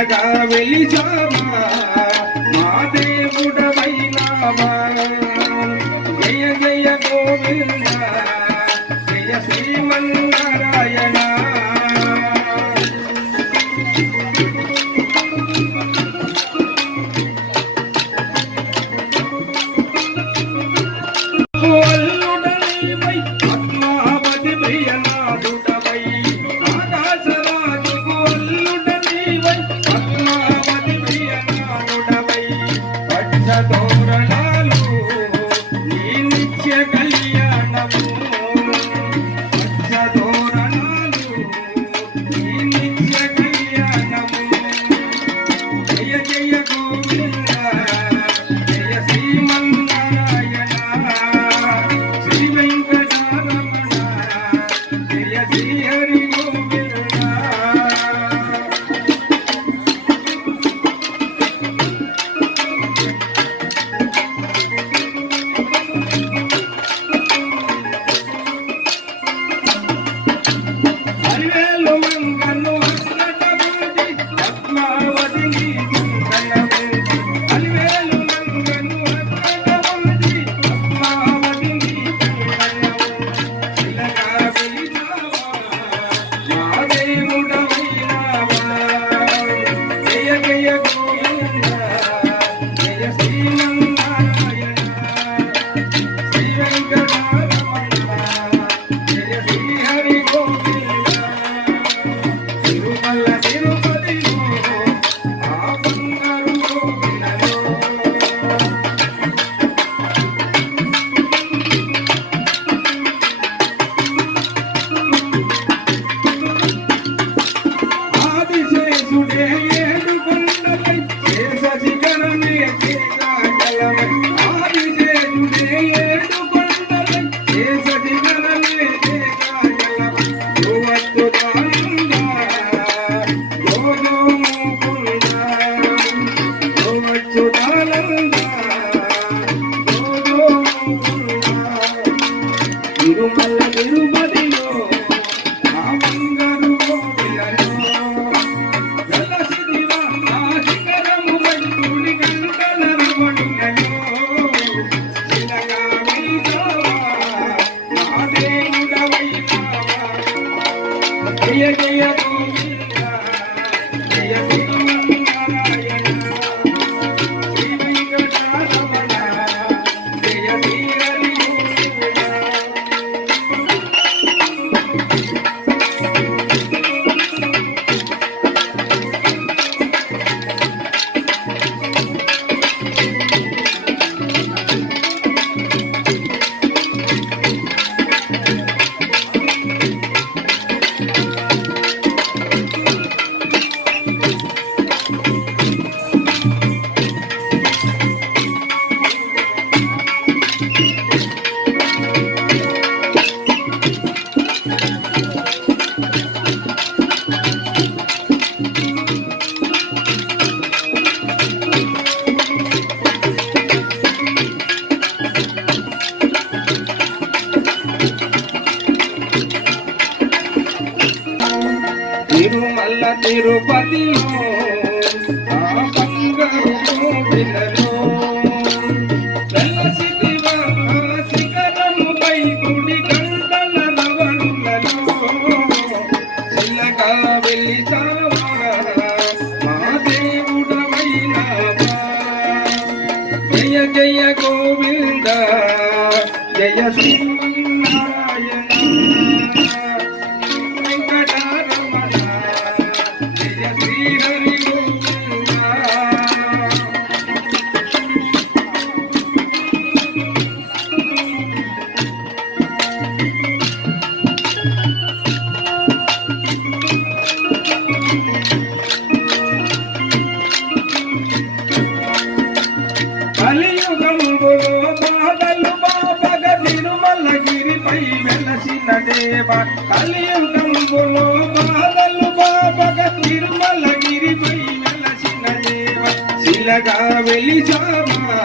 ಬೆಳಗಾವೆಲಿ job Tirumala తిరుపతిలో బంగారు కోవిలలో శిఖరముపై గుడి గంటల నవనులలో చిల్లగా వెళ్ళిచావా మా దేవుడమైనావా జయ జయ గోవింద జయ శ్రీమంగ తిరుమలగిరిపై వెలసిన దేవ కలియుగంబులో బాధలు బాబగ తిరుమలగిరిపై వెలసిన దేవ శిలగా వెలిచావా